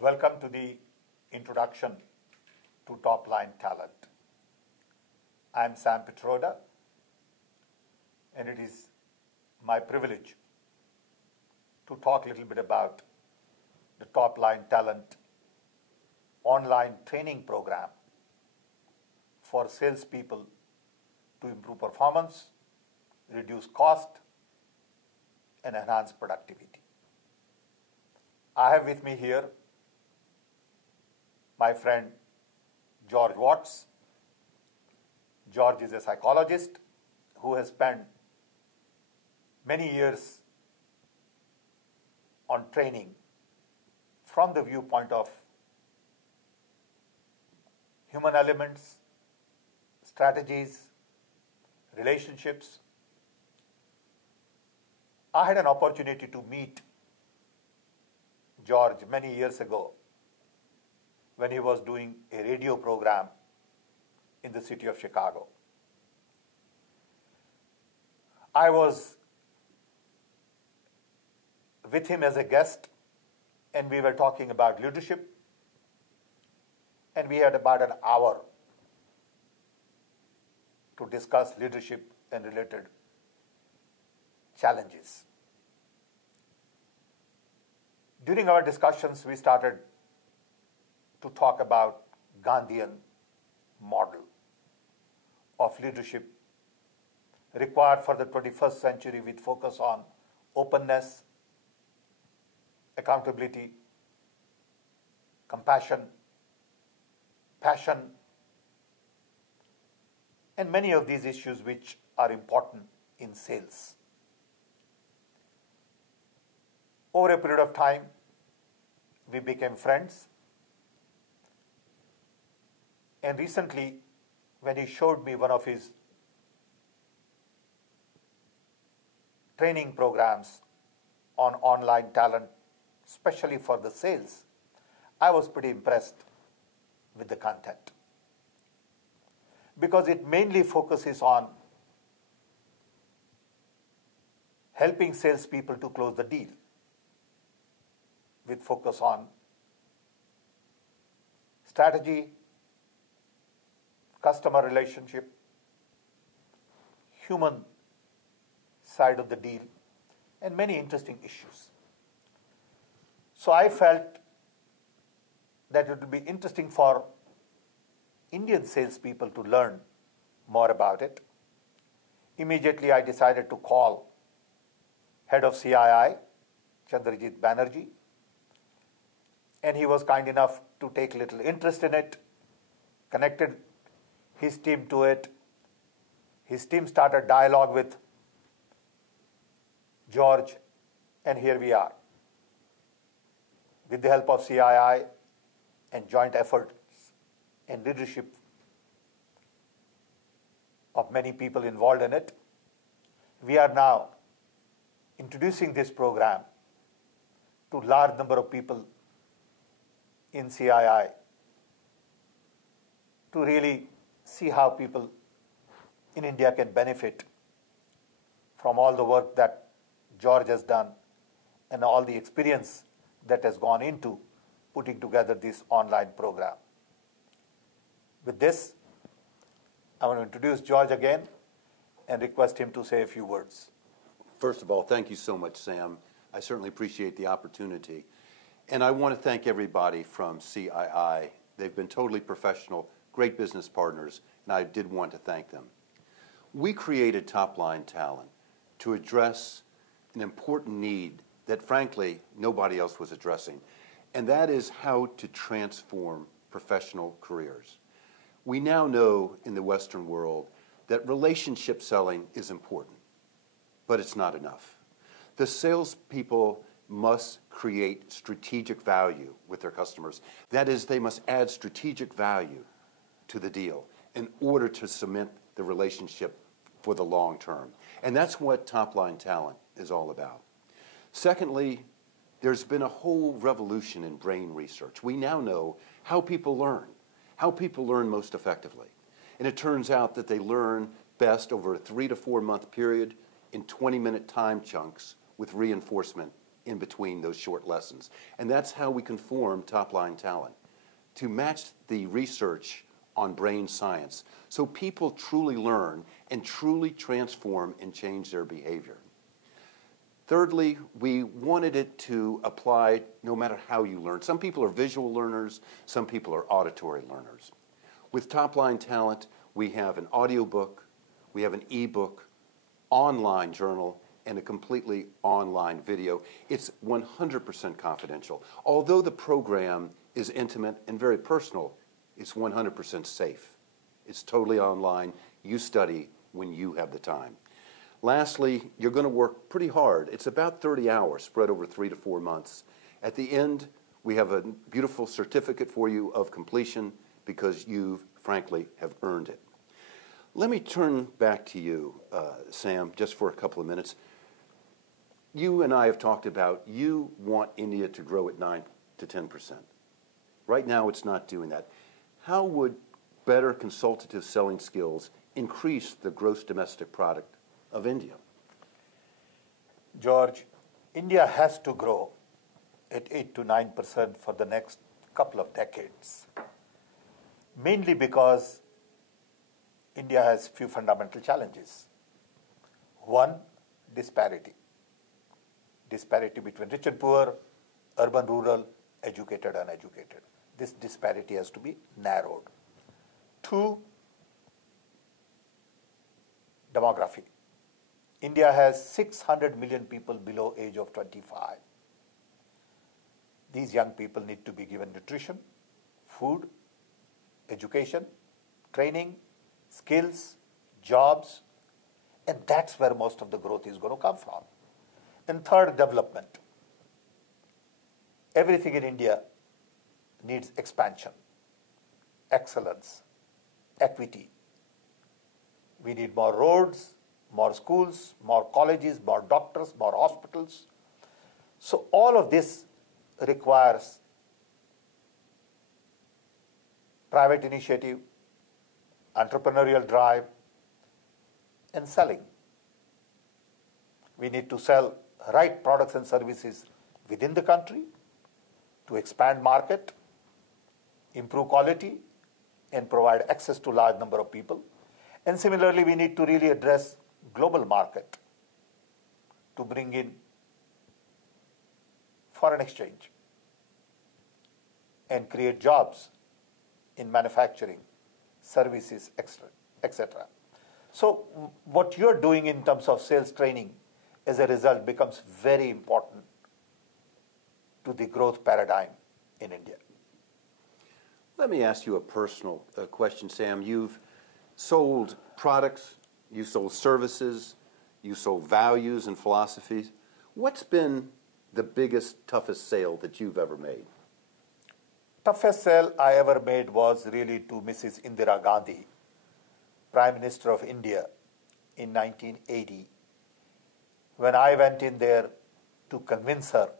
Welcome to the introduction to Top Line Talent. I'm Sam Pitroda, and it is my privilege to talk a little bit about the Top Line Talent online training program for salespeople to improve performance, reduce cost, and enhance productivity. I have with me here my friend George Watts. George is a psychologist who has spent many years on training from the viewpoint of human elements, strategies, relationships. I had an opportunity to meet George many years ago when he was doing a radio program in the city of Chicago. I was with him as a guest, and we were talking about leadership, and we had about an hour to discuss leadership and related challenges. During our discussions, we started to talk about Gandhian model of leadership required for the 21st century with focus on openness, accountability, compassion, passion, and many of these issues which are important in sales. Over a period of time, we became friends. And recently, when he showed me one of his training programs on online talent, especially for the sales, I was pretty impressed with the content, because it mainly focuses on helping salespeople to close the deal, with focus on strategy, customer relationship, human side of the deal, and many interesting issues. So I felt that it would be interesting for Indian salespeople to learn more about it. Immediately I decided to call head of CII, Chandrajit Banerjee, and he was kind enough to take a little interest in it, connected his team to it. His team started dialogue with George, and here we are. With the help of CII and joint efforts and leadership of many people involved in it, we are now introducing this program to large number of people in CII to really see how people in India can benefit from all the work that George has done and all the experience that has gone into putting together this online program. With this, I want to introduce George again and request him to say a few words. First of all, thank you so much, Sam. I certainly appreciate the opportunity. And I want to thank everybody from CII. They've been totally professional, great business partners, and I did want to thank them. We created Top Line Talent to address an important need that, frankly, nobody else was addressing, and that is how to transform professional careers. We now know in the Western world that relationship selling is important, but it's not enough. The salespeople must create strategic value with their customers. That is, they must add strategic value to the deal in order to cement the relationship for the long term. And that's what Top Line Talent is all about. Secondly, there's been a whole revolution in brain research. We now know how people learn most effectively. And it turns out that they learn best over a 3 to 4 month period in 20-minute time chunks with reinforcement in between those short lessons. And that's how we can form top-line talent, to match the research on brain science so people truly learn and truly transform and change their behavior. Thirdly, we wanted it to apply no matter how you learn. Some people are visual learners, some people are auditory learners. With top-line talent, we have an audiobook, we have an ebook, online journal, and a completely online video. It's 100% confidential. Although the program is intimate and very personal, it's 100% safe. It's totally online. You study when you have the time. Lastly, you're going to work pretty hard. It's about 30 hours spread over 3 to 4 months. At the end, we have a beautiful certificate for you of completion because you, frankly, have earned it. Let me turn back to you, Sam, just for a couple of minutes. You and I have talked about you want India to grow at 9 to 10%. Right now, it's not doing that. How would better consultative selling skills increase the gross domestic product of India? George, India has to grow at 8 to 9% for the next couple of decades, mainly because India has few fundamental challenges. One, disparity. Disparity between rich and poor, urban, rural, educated, uneducated. This disparity has to be narrowed. Two, demography. India has 600 million people below age of 25. These young people need to be given nutrition, food, education, training, skills, jobs, and that's where most of the growth is going to come from. And third, development. Everything in India needs expansion, excellence, equity. We need more roads, more schools, more colleges, more doctors, more hospitals. So all of this requires private initiative, entrepreneurial drive, and selling. We need to sell right products and services within the country to expand market, improve quality, and provide access to large number of people. And similarly, we need to really address global market to bring in foreign exchange and create jobs in manufacturing, services, etc. So what you're doing in terms of sales training as a result becomes very important to the growth paradigm in India. Let me ask you a personal question, Sam. You've sold products, you sold services, you sold values and philosophies. What's been the biggest, toughest sale that you've ever made? Toughest sale I ever made was really to Mrs. Indira Gandhi, Prime Minister of India in 1980, when I went in there to convince her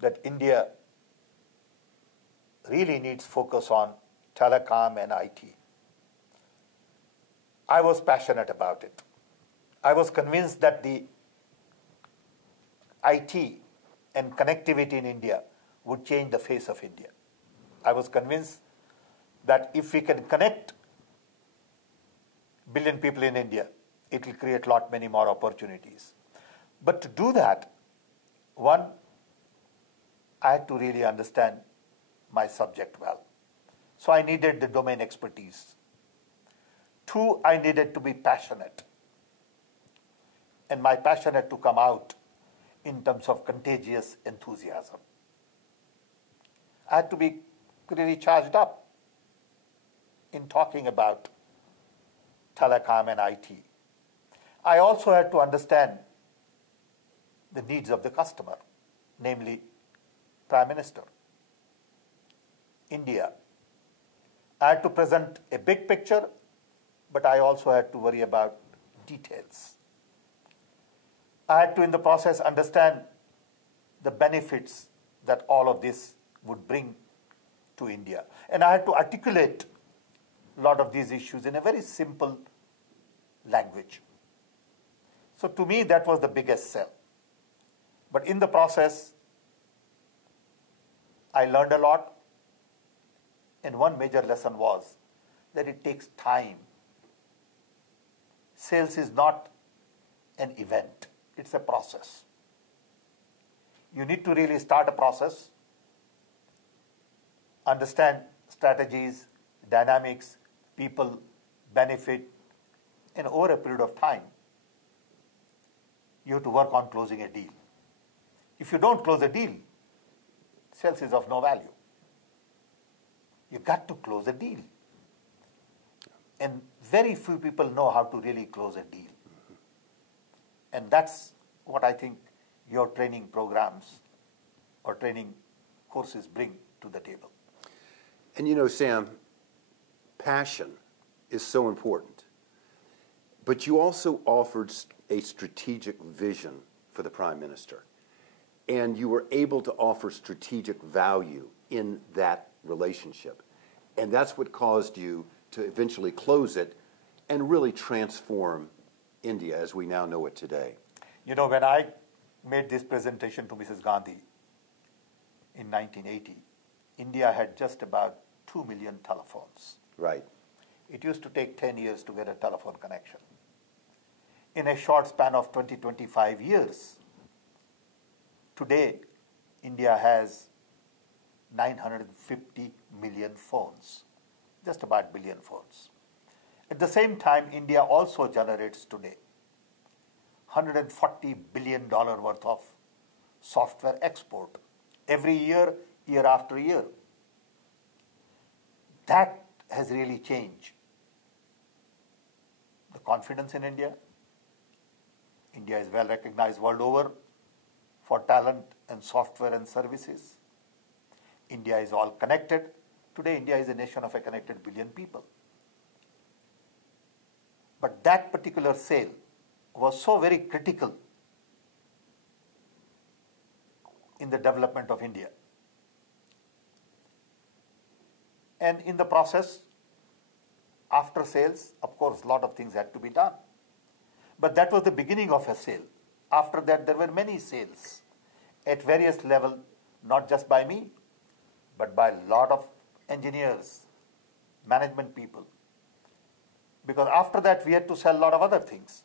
that India really needs focus on telecom and IT. I was passionate about it. I was convinced that the IT and connectivity in India would change the face of India. I was convinced that if we can connect billion people in India, it will create many more opportunities. But to do that, one, I had to really understand my subject well. So I needed the domain expertise. Two, I needed to be passionate. And my passion had to come out in terms of contagious enthusiasm. I had to be really charged up in talking about telecom and IT. I also had to understand the needs of the customer, namely Prime Minister, India. I had to present a big picture, but I also had to worry about details. I had to, in the process, understand the benefits that all of this would bring to India. And I had to articulate a lot of these issues in a very simple language. So to me, that was the biggest sell. But in the process, I learned a lot. And one major lesson was that it takes time. Sales is not an event, it's a process. You need to really start a process, understand strategies, dynamics, people, benefit, and over a period of time, you have to work on closing a deal. If you don't close a deal, sales is of no value. You got to close a deal. And very few people know how to really close a deal. And that's what I think your training programs or training courses bring to the table. And you know, Sam, passion is so important. But you also offered a strategic vision for the Prime Minister. And you were able to offer strategic value in that relationship. And that's what caused you to eventually close it and really transform India as we now know it today. You know, when I made this presentation to Mrs. Gandhi in 1980, India had just about 2 million telephones. Right. It used to take 10 years to get a telephone connection. In a short span of 20-25 years, today, India has 950 million phones, just about billion phones. At the same time, India also generates today $140 billion worth of software export every year, year after year. That has really changed the confidence in India. India is well recognized world over for talent and software and services. India is all connected. Today, India is a nation of a connected billion people. But that particular sale was so very critical in the development of India. And in the process, after sales, of course, a lot of things had to be done. But that was the beginning of a sale. After that, there were many sales at various levels, not just by me, but by a lot of engineers, management people. Because after that, we had to sell a lot of other things.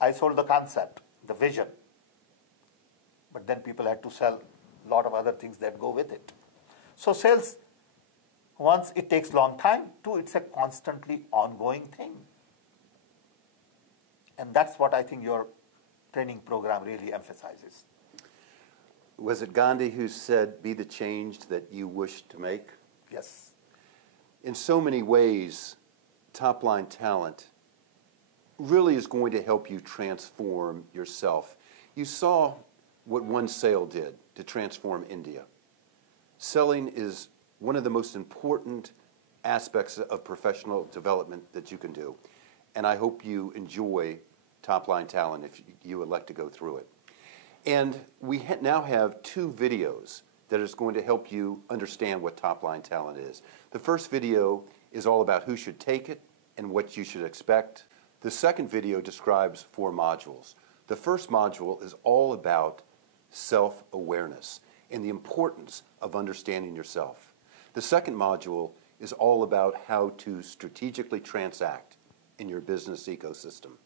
I sold the concept, the vision. But then people had to sell a lot of other things that go with it. So sales, once it takes long time, two, it's a constantly ongoing thing. And that's what I think your training program really emphasizes. Was it Gandhi who said, "Be the change that you wish to make"? Yes. In so many ways, top-line talent really is going to help you transform yourself. You saw what one sale did to transform India. Selling is one of the most important aspects of professional development that you can do. And I hope you enjoy top-line talent if you elect to go through it. And we now have 2 videos that is going to help you understand what top-line talent is. The first video is all about who should take it and what you should expect. The second video describes 4 modules. The first module is all about self-awareness and the importance of understanding yourself. The second module is all about how to strategically transact in your business ecosystem.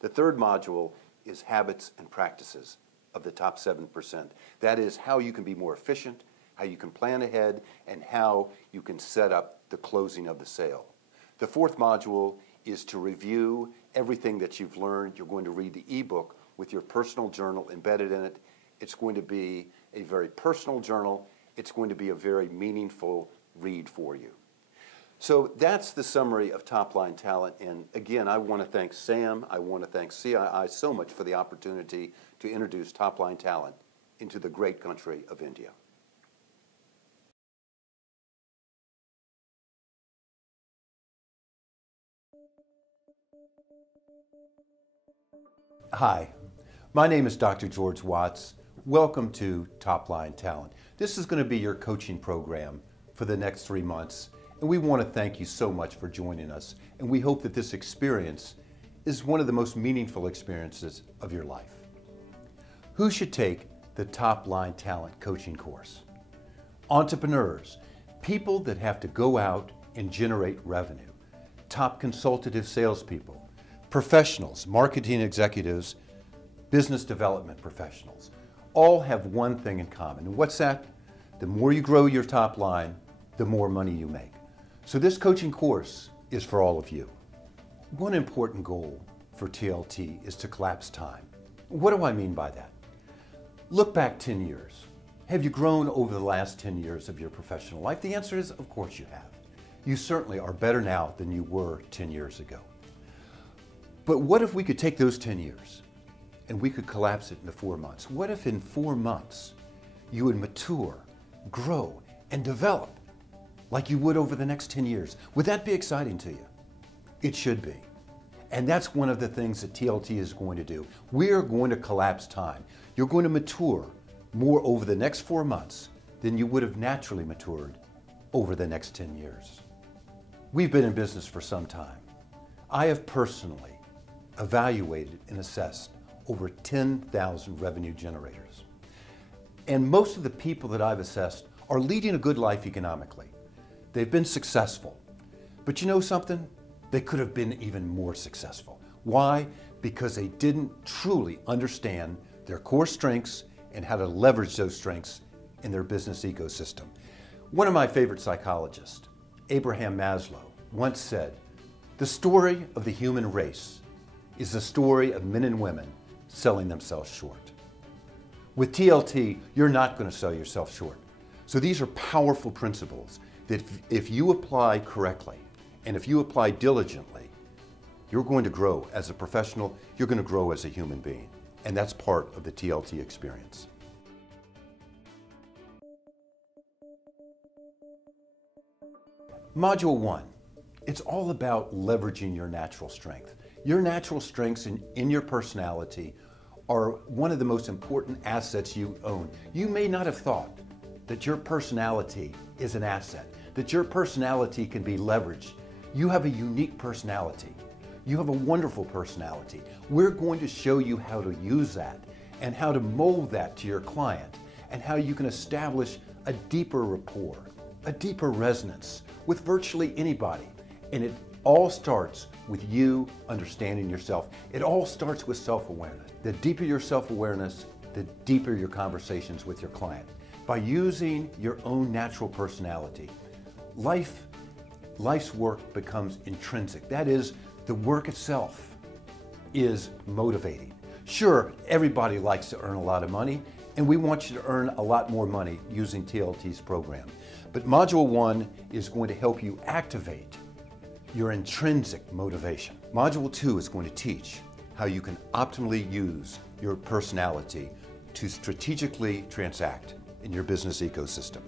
The third module is habits and practices of the top 7%. That is how you can be more efficient, how you can plan ahead, and how you can set up the closing of the sale. The fourth module is to review everything that you've learned. You're going to read the ebook with your personal journal embedded in it. It's going to be a very personal journal. It's going to be a very meaningful read for you. So that's the summary of top-line talent. And again, I want to thank Sam. I want to thank CII so much for the opportunity to introduce top-line talent into the great country of India. Hi, my name is Dr. George Watts. Welcome to Top-Line Talent. This is going to be your coaching program for the next 3 months. And we want to thank you so much for joining us. And we hope that this experience is one of the most meaningful experiences of your life? Who should take the Top Line Talent Coaching course? Entrepreneurs, people that have to go out and generate revenue, top consultative salespeople, professionals, marketing executives, business development professionals, all have one thing in common. And what's that? The more you grow your top line, the more money you make. So this coaching course is for all of you. One important goal for TLT is to collapse time. What do I mean by that? Look back 10 years. Have you grown over the last 10 years of your professional life? The answer is, of course you have. You certainly are better now than you were 10 years ago. But what if we could take those 10 years and we could collapse it into 4 months? What if in 4 months you would mature, grow, and develop like you would over the next 10 years? Would that be exciting to you? It should be. And that's one of the things that TLT is going to do. We are going to collapse time. You're going to mature more over the next 4 months than you would have naturally matured over the next 10 years. We've been in business for some time. I have personally evaluated and assessed over 10,000 revenue generators. And most of the people that I've assessed are leading a good life economically. They've been successful. But you know something? They could have been even more successful. Why? Because they didn't truly understand their core strengths and how to leverage those strengths in their business ecosystem. One of my favorite psychologists, Abraham Maslow, once said, "The story of the human race is the story of men and women selling themselves short." With TLT, you're not going to sell yourself short. So these are powerful principles that if you apply correctly and if you apply diligently, you're going to grow as a professional, you're going to grow as a human being. And that's part of the TLT experience. Module 1, it's all about leveraging your natural strength. Your natural strengths in your personality are one of the most important assets you own. You may not have thought that your personality is an asset, that your personality can be leveraged. You have a unique personality. You have a wonderful personality. We're going to show you how to use that and how to mold that to your client and how you can establish a deeper rapport, a deeper resonance with virtually anybody. And it all starts with you understanding yourself. It all starts with self-awareness. The deeper your self-awareness, the deeper your conversations with your client. By using your own natural personality, life's work becomes intrinsic. That is, the work itself is motivating. Sure, everybody likes to earn a lot of money, and we want you to earn a lot more money using TLT's program. But Module 1 is going to help you activate your intrinsic motivation. Module 2 is going to teach how you can optimally use your personality to strategically transact in your business ecosystem.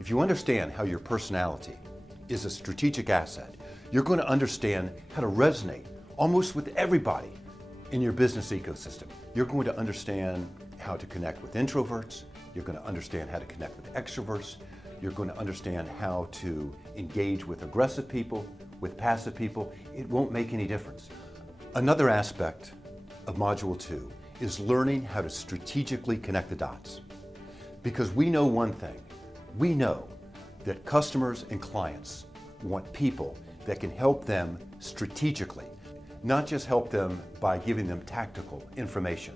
If you understand how your personality is a strategic asset, you're going to understand how to resonate almost with everybody in your business ecosystem. You're going to understand how to connect with introverts. You're going to understand how to connect with extroverts. You're going to understand how to engage with aggressive people, with passive people. It won't make any difference. Another aspect of Module 2 is learning how to strategically connect the dots. Because we know one thing. We know that customers and clients want people that can help them strategically, not just help them by giving them tactical information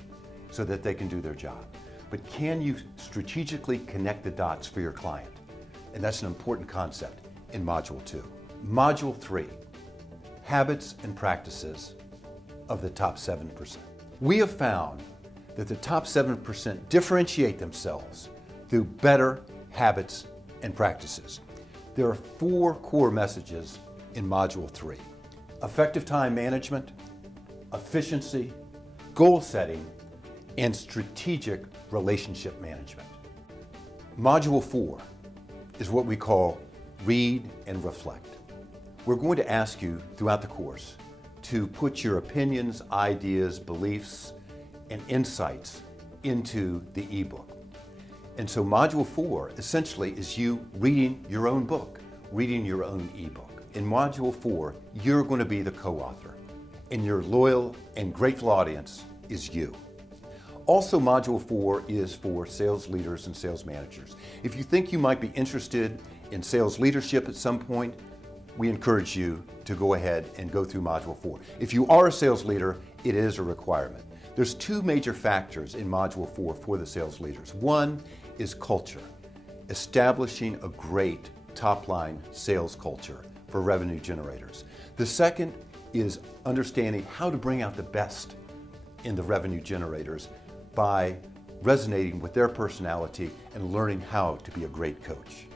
so that they can do their job, but can you strategically connect the dots for your client? And that's an important concept in Module 2. Module 3, habits and practices of the top 7%. We have found that the top 7% differentiate themselves through better habits and practices. There are 4 core messages in Module 3. Effective time management, efficiency, goal setting, and strategic relationship management. Module 4 is what we call read and reflect. We're going to ask you throughout the course to put your opinions, ideas, beliefs, and insights into the ebook. And so Module 4 essentially is you reading your own book, reading your own ebook. In Module 4, you're going to be the co-author. and your loyal and grateful audience is you. Also, Module 4 is for sales leaders and sales managers. If you think you might be interested in sales leadership at some point, we encourage you to go ahead and go through Module 4. If you are a sales leader, it is a requirement. There's two major factors in Module 4 for the sales leaders. One is culture, establishing a great top-line sales culture for revenue generators. The second is understanding how to bring out the best in the revenue generators by resonating with their personality and learning how to be a great coach.